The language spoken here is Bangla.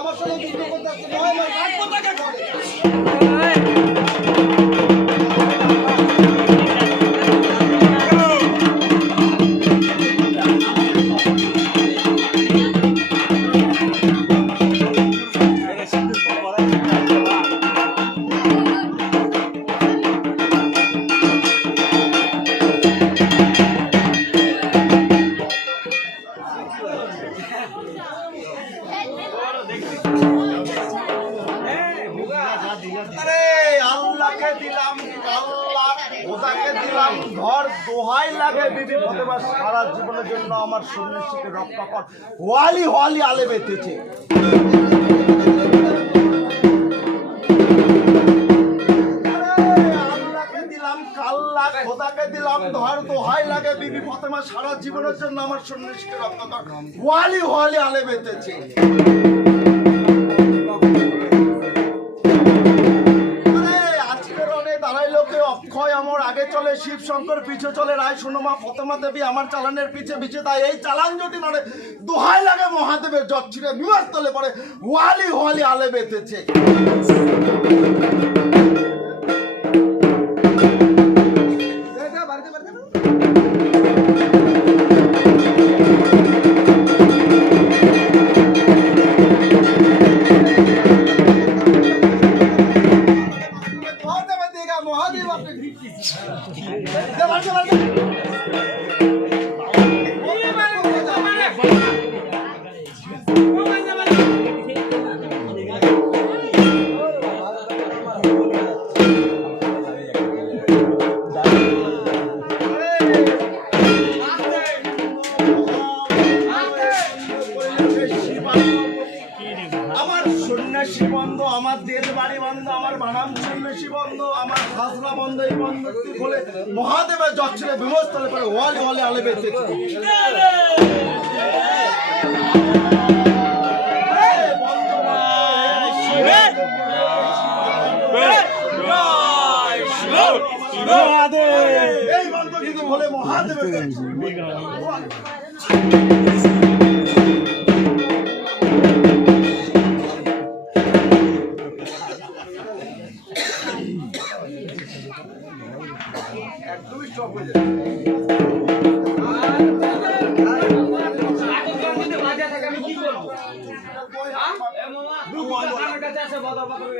আমার সঙ্গে যুদ্ধ করতে ধর দোহাই লাগে বিবি ফতেমা সারা জীবনের জন্য আমার সন্ন্যাসীকে রক্ষা কর। হোয়ালি হোয়ালি আলে বেঁধেছে। আল্লাহকে দিলাম কাল্লা, খোদাকে দিলাম ধর দোহাই লাগে বিবি ফতেমা সারা জীবনের জন্য আমার সন্ন্যাসীকে রক্ষা কর। হোয়ালি হোয়ালি আলে বেঁধেছে। অক্ষয় আমার আগে চলে, শিব শঙ্কর পিছে চলে, রায় সুনমা ফতেমা দেবী আমার চালানের পিছে পিছে। তাই এই চালান যদি নড়ে দোহাই লাগে মহাদেবের জট ছিঁড়ে বিমাস তলে পড়ে হোয়ালি হোয়ালি আলে বেঁধেছে। আমার সন্ন্যাসী বন্ধ, আমার দেশ বাড়ি বন্ধ, আমার বানাম সন্ন্যাসী বন্ধ, আমার খাসলা বন্ধ। এই বন্ধ বলে মহাদেবের জট ছিঁড়ে বিমস্তলে পরে ওয়ালি ওয়ালি আলে বেঁধেছে। এই বন্ধ কিন্তু বলে মহাদেবের একদমই স্টপ হয়ে যায়। আমি কি করবো? আমার কাছে আসে বদল বদল